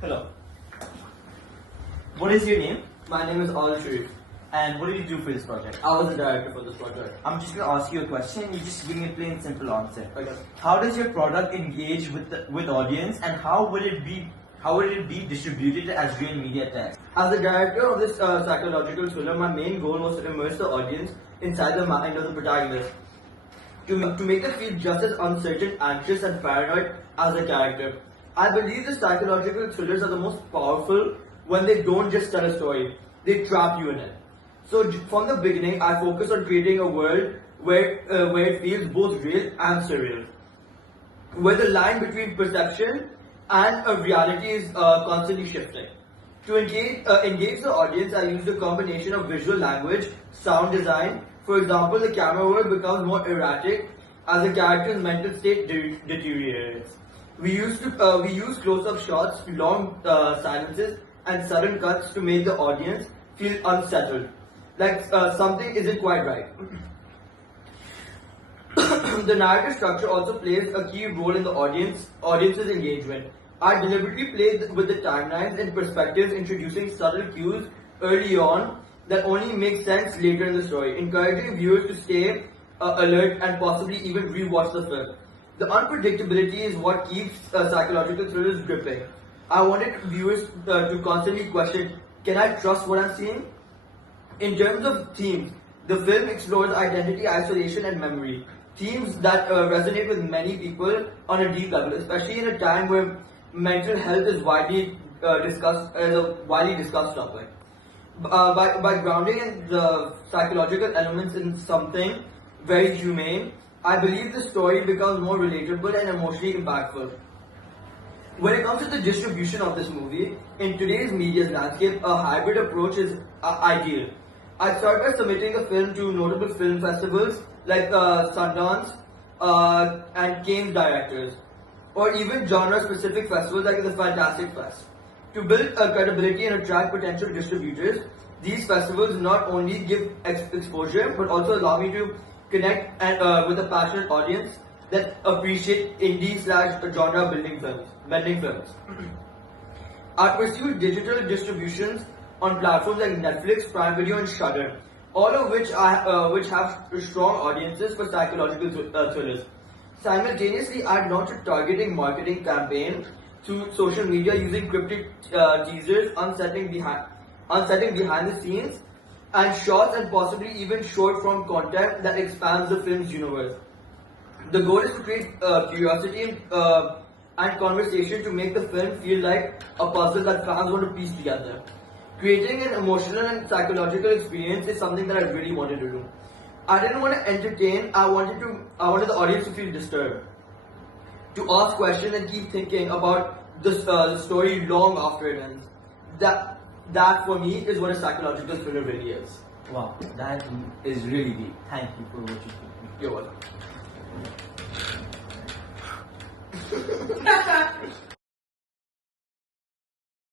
Hello. What is your name? My name is Al Sharif. And what did you do for this project? I was the director for this project. I'm just going to ask you a question. You just give me a plain, simple answer. Okay. How does your product engage with audience, and how will it be distributed as real media text? As the director of this psychological thriller, my main goal was to immerse the audience inside the mind of the protagonist. To make them feel just as uncertain, anxious, and paranoid as the character. I believe the psychological thrillers are the most powerful when they don't just tell a story, they trap you in it. So from the beginning, I focused on creating a world where it feels both real and surreal, where the line between perception and a reality is constantly shifting. To engage the audience, I used a combination of visual language, sound design. For example, the camera work becomes more erratic as the character's mental state deteriorates. We used close-up shots, long silences, and sudden cuts to make the audience feel unsettled, like something isn't quite right. The narrative structure also plays a key role in the audience's engagement. I deliberately played with the timelines and perspectives, introducing subtle cues early on that only make sense later in the story, encouraging viewers to stay alert and possibly even rewatch the film. The unpredictability is what keeps psychological thrillers gripping. I wanted viewers to constantly question, can I trust what I'm seeing? In terms of themes, the film explores identity, isolation, and memory. Themes that resonate with many people on a deep level, especially in a time where mental health is widely discussed topic. By grounding in the psychological elements in something very humane, I believe the story becomes more relatable and emotionally impactful. When it comes to the distribution of this movie, in today's media landscape, a hybrid approach is ideal. I started by submitting the film to notable film festivals like Sundance and Cannes directors, or even genre-specific festivals like the Fantastic Fest. To build credibility and attract potential distributors, these festivals not only give exposure but also allow me to connect with a passionate audience that appreciate indie/genre bending films. I pursued digital distributions on platforms like Netflix, Prime Video, and Shudder, all of which have strong audiences for psychological thrillers. Simultaneously, I launched a targeting marketing campaign through social media using cryptic teasers, unsettling behind the scenes, and shots and possibly even short form content that expands the film's universe. The goal is to create curiosity and conversation to make the film feel like a puzzle that fans want to piece together. Creating an emotional and psychological experience is something that I really wanted to do. I didn't want to entertain, I wanted the audience to feel disturbed, to ask questions and keep thinking about the story long after it ends. That for me is what a psychological thriller really is. Wow, that is really deep. Thank you for what you did. You're welcome.